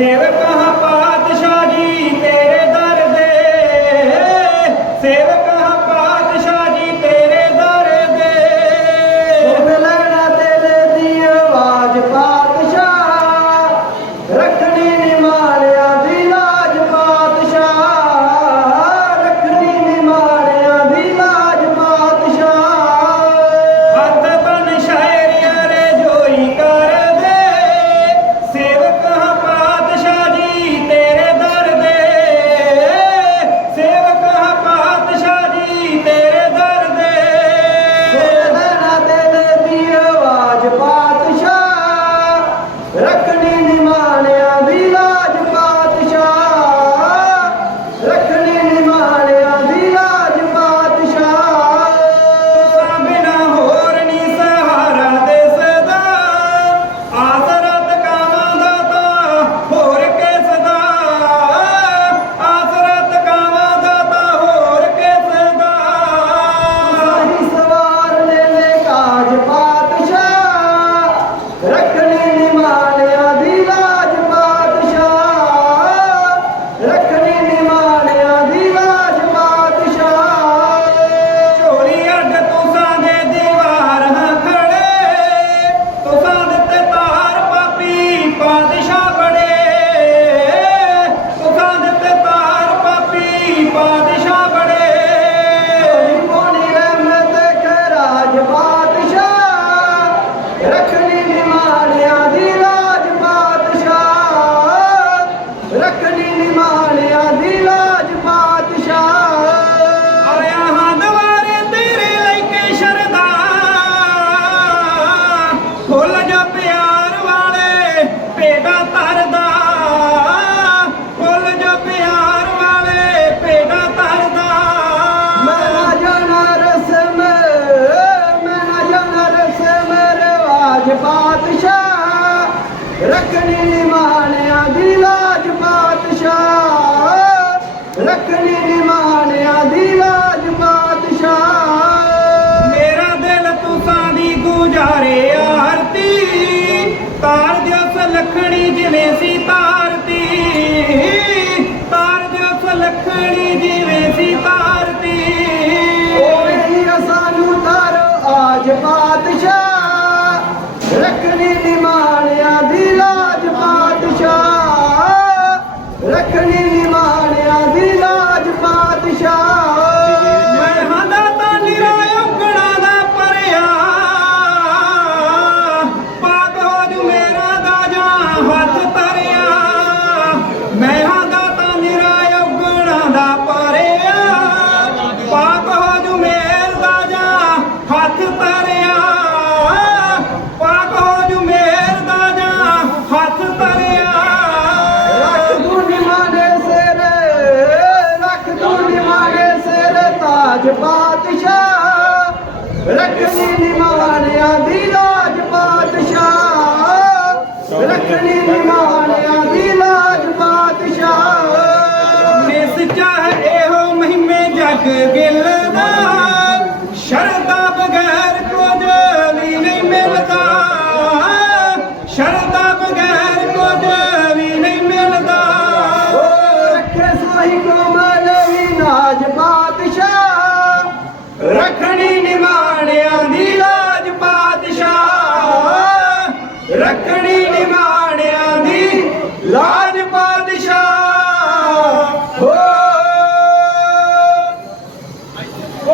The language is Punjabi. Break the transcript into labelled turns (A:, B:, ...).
A: ಸೇವಕ ਭੇਡਾ ਤਰਦਾ, ਫੁੱਲ ਜੋ ਪਿਆਰ ਵਾਲੇ ਭੇਡਾ ਤਰਦਾ।
B: ਮੈਂ ਜਾਣਾ ਰਸਮ ਮੈਂ ਜਾਣਾ ਰਸਮ ਰਵਾਜ ਬਾਦਸ਼ਾਹ ਰੱਖਣੀ ਮਾਨਿਆ ਦੀ ਲਾਜ ਬਾਦਸ਼ਾਹ ਰੱਖਣੀ
A: ਮਾਨਿਆ ਮਲਖਣੀ ਜਿਵੇਂ ਸਿਤਾਰ ਦੀ
B: ਓਵੇਂ ਹੀ ਸਾਨੂੰ ਤਾਰ ਆਜ ਬਾਦਸ਼ਾਹ ਰੱਖਣੀ ਨਿਮਾਣਿਆ ਦੀ ਲਾਜ ਬਾਦਸ਼ਾਹ ਰੱਖਣੀ ਨਿਮਾਣਿਆ ਦੀ ਲਾਜ ਬਾਦਸ਼ਾਹ ਰਾਜ ਪਾਤਸ਼ਾਹ। ਰੱਖਣੀ ਨਿਮਾਨਿਆਂ ਦੀ ਲਾਜ ਪਾਤਸ਼ਾਹ। ਰੱਖਣੀ ਨਿਮਾਨਿਆਂ ਦੀ ਲਾਜ ਪਾਤਸ਼ਾਹ।
A: ਨਿਸ ਚਾਹ ਇਹੋ ਮਹਿਮੇ ਜਗ ਗਿਲਦਾ ਸ਼ਰਦਾ ਬਗੈਰ ਕੁਝ ਵੀ ਨਹੀਂ ਮਿਲਦਾ। ਸ਼ਰਦਾ ਬਗੈਰ ਕੁਝ